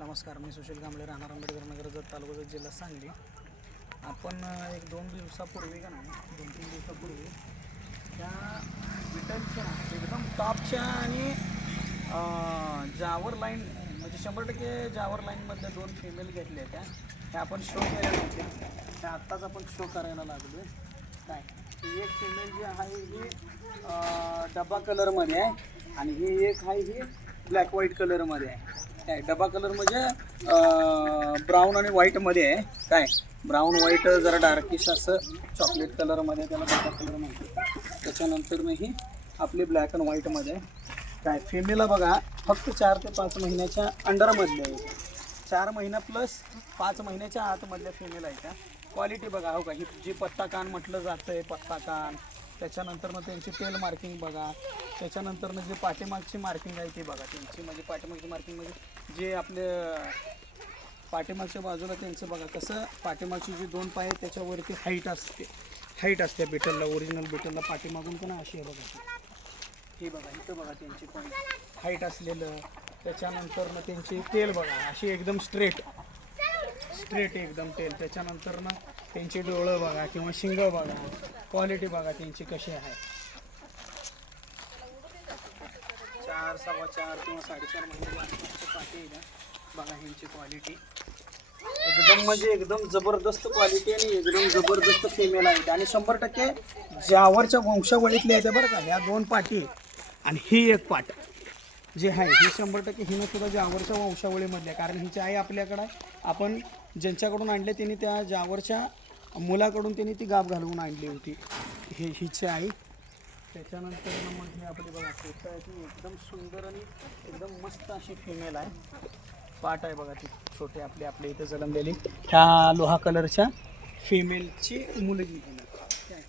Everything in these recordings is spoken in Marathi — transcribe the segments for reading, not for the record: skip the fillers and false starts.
नमस्कार, मी सुशील कांबळे, राहणार आंबेडकर नगर, जत तालुका जत, जिल्हा सांगली. आपण एक 2 दिवसापूर्वी का नाही 2-3 दिवसापूर्वी त्या विटलच्या एकदम टॉपच्या आणि जावर लाईन म्हणजे 100% जावर लाईनमधल्या 2 फिमेल घेतल्या त्या आपण शो केल्या नव्हत्या. त्या आत्ताच आपण शो करायला लागलो आहे. काय ही एक फिमेल जी आहे ही डबा कलरमध्ये आहे आणि ही एक आहे ही ब्लॅक व्हाईट कलरमध्ये आहे. काय डबा कलर म्हणजे ब्राऊन आणि व्हाईटमध्ये आहे. काय ब्राऊन व्हाईट जरा डार्किश असं चॉकलेट कलरमध्ये त्याला डबा कलर म्हणतात. त्याच्यानंतर मग ही आपली ब्लॅक अँड व्हाईटमध्ये आहे. काय फिमेला बघा फक्त 4 ते 5 महिन्याच्या अंडरमधल्या आहे. 4 महिना प्लस 5 महिन्याच्या आतमधल्या फिमेल आहे त्या. क्वालिटी बघा हो का, ही जी पत्ता कान म्हटलं जातं आहे पत्ता कान. त्याच्यानंतरनं त्यांची टेल मार्किंग बघा. त्याच्यानंतरनं जे पाठीमागची मार्किंग आहे ती बघा त्यांची. म्हणजे पाठीमागची मार्किंग म्हणजे जे आपले पाठीमागच्या बाजूला त्यांचं बघा कसं पाठीमागची जी 2 पाय आहेत त्याच्यावरती हाईट असते बिटलला. ओरिजिनल बिटलला पाठीमागून पण अशी आहे बघा. हे बघा इथं बघा त्यांची पण हाईट असलेलं. त्याच्यानंतरनं त्यांची टेल बघा अशी एकदम स्ट्रेट एकदम टेल. त्याच्यानंतरनं त्यांची डोळं बघा किंवा शिंग बघा. क्वालिटी बघा त्यांची कशी आहे. 4, 4.25 किंवा 4.5 महिन्याची पाठी आहे बघा ह्यांची क्वालिटी. एकदम म्हणजे एकदम जबरदस्त क्वालिटी आणि एकदम जबरदस्त फिमेल आहेत आणि 100% जावरच्या वंशावळीतले आहेत बरं का. ह्या 2 पाठी आणि ही एक पाट जे आहे ही 100% हिनं सुद्धा जावरच्या वंशावळीमधल्या. कारण हिची आई आपल्याकडं आपण ज्यांच्याकडून आणले त्यांनी त्या जावरच्या मुलाकडून त्यांनी ती गाभ घालवून आणली होती. हिची आई. त्याच्यानंतर मग ही आपली बघा पोटाची एकदम सुंदर आणि एकदम मस्त अशी फिमेल आहे. पाट आहे बघा ती छोटे आपल्या इथं जन्मलेली ह्या लोहा कलरच्या फिमेलची मुलगी काय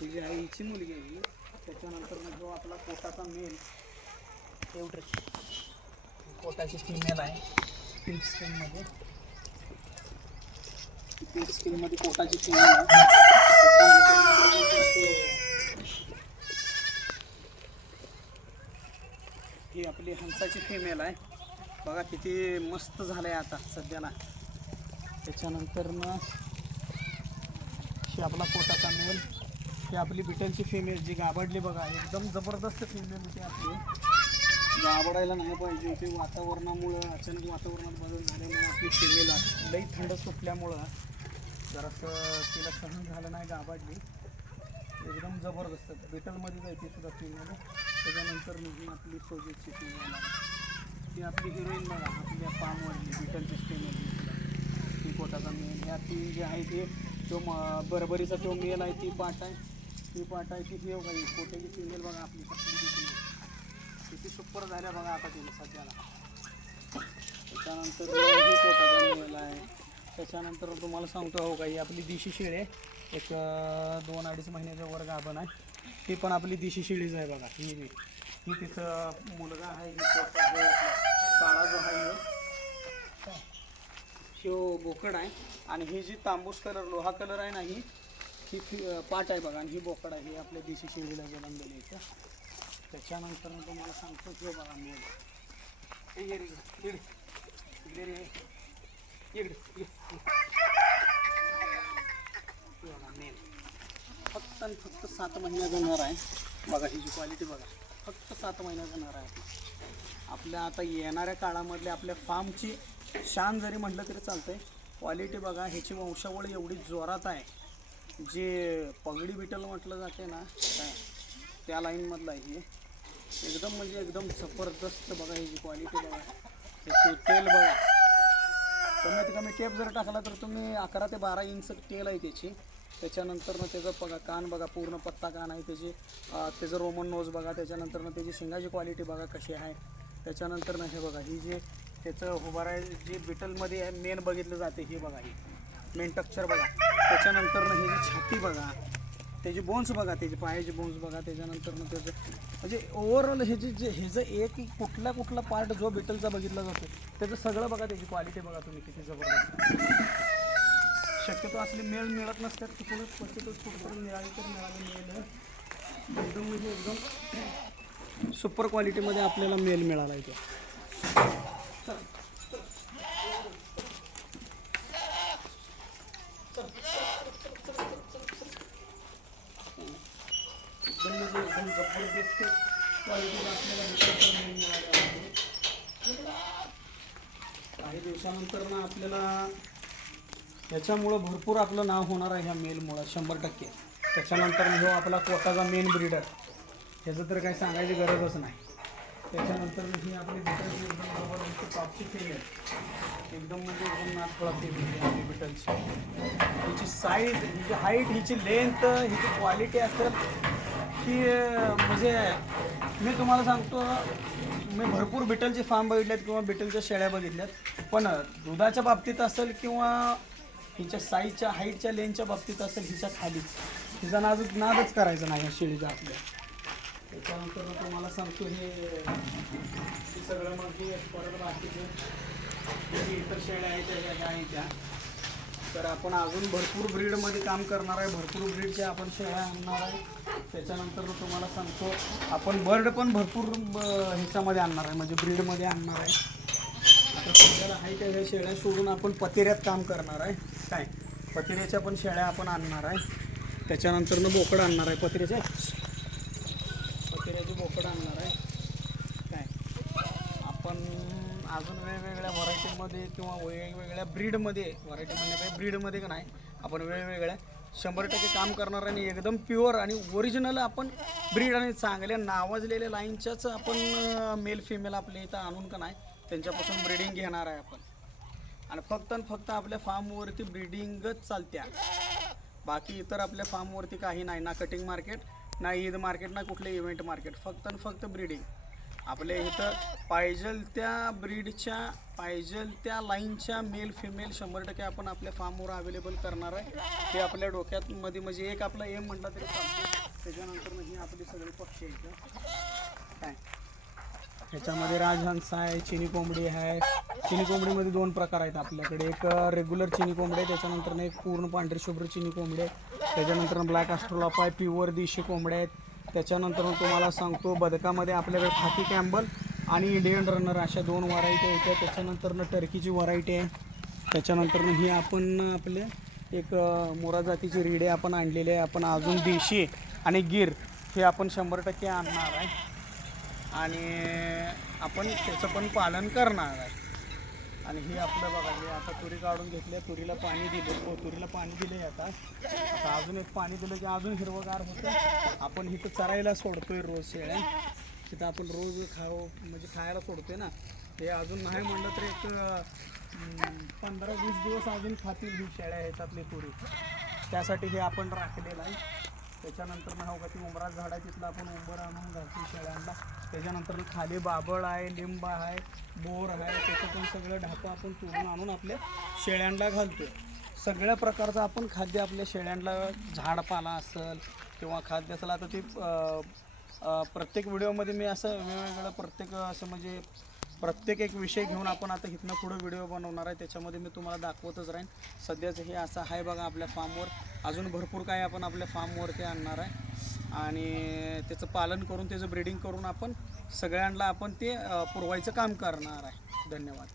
तिची आईची मुलगी आहे. त्याच्यानंतर मग जो आपला पोटाचा मेल एवढं पोटाची फिमेल आहे पिंक स्किनमध्ये पोटाची फिमेल आहे. ही आपली हंसाची फिमेल आहे बघा किती मस्त झालं आहे आता सध्याला. त्याच्यानंतर मग ही आपला पोटाचा मेल. ही आपली बिटलची फिमेल जी गाबडली बघा एकदम जबरदस्त फिमेल होती आपली. गाबडायला नाही पाहिजे होती वातावरणामुळं. अचानक वातावरणात बदल झाल्यामुळं आपली फिमेल लई थंड सुटल्यामुळं जरासं तिला सहन झालं नाही, गाबडली. एकदम जबरदस्त बिटलमध्ये जायची सुद्धा फिमेल. त्याच्यानंतर ही आपली सोजेची फिमेल आहे. ती आपली हिरोईन बघा आपल्या पामवरली बिटलची फिमेल. ती पोटाचा मेल. ह्या 3 जे आहे ते तो बरोबरीचा तो मेल आहे ती पाट आहे. ती पाट आहे ती हे बघा पोटाची फिमेल बघा आपली किती सुपर झाल्या बघा आता तिला सध्याला. त्याच्यानंतर ही पोटाचा मेल आहे. त्याच्यानंतर तुम्हाला सांगतो हो का ही आपली देशी शेळी आहे. एक 2-2.5 महिन्याच्या वर गाभण आहे. ही पण आपली देशी शेळीच आहे बघा. ही तिचं मुलगा आहे. काळा जो आहे ह्यो बोकड आहे आणि ही जी तांबूस कलर लोहा कलर आहे ना ही पाट आहे बघा आणि ही बोकड आहे. ही आपल्या देशी शेळीला जन्मलेली आहे. त्याच्यानंतर तुम्हाला सांगतो जो बघा मेल मेल फक्त आणि फक्त 7 महिन्याचा नर आहे बघा. ही जी क्वालिटी बघा फक्त 7 महिन्याचा नर आहे. आपल्या आता येणाऱ्या काळामधल्या आपल्या फार्मची शान जरी म्हटलं तरी चालतंय. क्वालिटी बघा ह्याची वंशावळ एवढी जोरात आहे. जे पगडी बिटल म्हटलं जाते ना काय त्या लाईनमधलं आहे हे. एकदम म्हणजे एकदम जबरदस्त बघा ह्याची क्वालिटी बघा. त्याची टेल बघा कमीत कमी टेप जर टाकला तर तुम्ही 11 ते 12 इंच टेल आहे त्याची. त्याच्यानंतर त्याचं बघा कान बघा पूर्ण पत्ता कान आहे त्याचं रोमन नोज बघा. त्याच्यानंतर त्याची शिंगाची क्वालिटी बघा कशी आहे. त्याच्यानंतर हे बघा ही जे त्याचं उभार आहे जे बिटलमध्ये आहे मेन बघितलं जाते हे बघा ही मेन टक्चर बघा. त्याच्यानंतर ही जी छाती बघा त्याची बोन्स बघा त्याची पायाची बोन्स बघा. त्याच्यानंतर त्याचं म्हणजे ओव्हरऑल ह्याचं एक कुठला पार्ट जो बिटलचा बघितला जातो त्याचं सगळं बघा त्याची क्वालिटी बघा तुम्ही किती जबरदस्त. शक्यतो असले मेल मिळत नसतात तिकडूनच क्वचितच कुठेतरी मिळाली तर मिळाले मेल एकदम म्हणजे एकदम सुपर क्वालिटीमध्ये आपल्याला मेल मिळाला आहे तो. काही दिवसानंतर ना आपल्याला याच्यामुळं भरपूर आपलं नाव होणार आहे ह्या मेलमुळं 100%. त्याच्यानंतर जो आपला कोटाचा मेन ब्रीडर, ह्याचं तर काही सांगायची गरजच नाही. त्याच्यानंतर ही आपली बिटल्स एकदम जबरदस्त टॉपची फेमेल, एकदम म्हणजे एकदम नाथफळा फेमेल आपली बिटलची. हिची साईज, हिची हाईट, हिची लेंथ, हिची क्वालिटी असेल की म्हणजे मी तुम्हाला सांगतो, मी भरपूर बिटलचे फार्म बघितलेत किंवा बिटलच्या शेळ्या बघितल्यात, पण दुधाच्या बाबतीत असेल किंवा हिच्या साईजच्या, हाईटच्या, लेंथच्या बाबतीत असेल हिच्या खालीच, हिचा नादच करायचा नाही या शेळीचा आपल्या. त्याच्यानंतर तुम्हाला सांगतो हे सगळं मग हे परत बाकीचे इतर शेळ्या आहेत त्या आहेत त्या. तर आपण अजून भरपूर ब्रीडमध्ये काम करणार आहे, भरपूर ब्रीडच्या आपण शेळ्या आणणार आहे. त्याच्यानंतर तुम्हाला सांगतो आपण बर्ड पण भरपूर ह्याच्यामध्ये आणणार आहे, म्हणजे ब्रीडमध्ये आणणार आहे. आता सध्याला हाईट ह्या शेळ्या सोडून आपण पतिऱ्यात काम करणार आहे. काय पतिऱ्याच्या पण शेळ्या आपण आणणार आहे. त्याच्यानंतर बोकड आणणार आहे, पतिऱ्याचे बोकड आणणार आहे. काय आपण अजून वेगवेगळ्या व्हरायटीमध्ये किंवा वेगवेगळ्या ब्रीडमध्ये, व्हरायटी म्हणजे काय ब्रीडमध्ये का नाही, आपण वेगवेगळ्या 100% काम करणार आहे. आणि एकदम प्युअर आणि ओरिजिनल आपण ब्रीड आणि चांगल्या नावाजलेल्या लाईनच्याच आपण मेल फिमेल आपल्या इथं आणून का नाही त्यांच्यापासून ब्रीडिंग घेणार आहे आपण. आणि फक्त आपल्या फार्मवरती ब्रीडिंगच चालत्या, बाकी इतर आपल्या फार्मवरती काही नाही, ना कटिंग मार्केट, ना ईद मार्केट, ना कुठले इव्हेंट मार्केट, फक्त ब्रीडिंग. आपल्या इथं पाहिजेल त्या ब्रीडच्या, पाहिजेल त्या लाईनच्या मेल फिमेल 100% आपण आपल्या फार्मवर अवेलेबल करणार आहे. हे आपल्या डोक्यात मध्ये म्हणजे एक आपला एम म्हटला तरी चालतो. त्याच्यानंतर ही आपली सगळी पक्षी आहेत. काय ह्याच्यामध्ये राजहंस आहे, चिनी कोंबडी आहे. चिनी कोंबडीमध्ये 2 प्रकार आहेत आपल्याकडे, एक रेग्युलर चिनी कोंबडी आहे, त्याच्यानंतर एक पूर्ण पांढरी शुभ्र चिनी कोंबडी आहे, त्याच्यानंतर ब्लॅक ॲस्ट्रोलॉप आहे, प्युअर देशी कोंबड्या आहेत. त्याच्यानंतर तुम्हाला सांगतो बदकामध्ये आपल्याकडे खाकी कॅम्बल आणि इंडियन रनर अशा 2 व्हरायटी आहेत. त्याच्यानंतर टर्कीची व्हरायटी आहे. त्याच्यानंतर ही आपण आपले एक मोरा जातीची रिडे आपण आणलेले आहे. आपण अजून देशी आणि गिर हे आपण 100% आणणार आहे आणि आपण त्याचं पण पालन करणार आहे. आणि हे आपलं बघा, हे आता तुरी काढून घेतल्या, तुरीला पाणी दिलं, तुरीला पाणी दिले. आता अजून एक पाणी दिलं की अजून हिरवगार होतं. आपण इथं चरायला सोडतोय रोज शेळ्या, तिथं आपण रोज म्हणजे खायला सोडतोय ना. हे अजून नाही म्हणलं तर एक 15-20 दिवस अजून खातील ही शेळ्या ह्याच्यातली तुरी, त्यासाठी हे आपण राखलेलं आहे. त्याच्यानंतर ना हो का ती उंबरात झाड आहे, तिथलं आपण उंबर आणून घालतो शेळ्यांना. त्याच्यानंतर खाली बाबळ आहे, लिंब आहे, बोर आहे, त्याच्यातून सगळं ढापं आपण तोडून आणून आपल्या शेळ्यांना घालतो. सगळ्या प्रकारचं आपण खाद्य आपल्या शेळ्यांना, झाडपाला असेल किंवा खाद्य असेल. आता ती प्रत्येक व्हिडिओमध्ये मी असं वेगवेगळं असं म्हणजे प्रत्येक एक विषय घेऊन आपण आता इथनं पुढं व्हिडिओ बनवणार आहे, त्याच्यामध्ये मी तुम्हाला दाखवतच राहीन. सध्याचं हे असं आहे बघा आपल्या फार्मवर. अजून भरपूर काही आपण आपल्या फार्मवरती आणणार आहे आणि त्याचं पालन करून, त्याचं ब्रीडिंग करून आपण सगळ्यांना आपण ते पुरवायचं काम करणार आहे. धन्यवाद.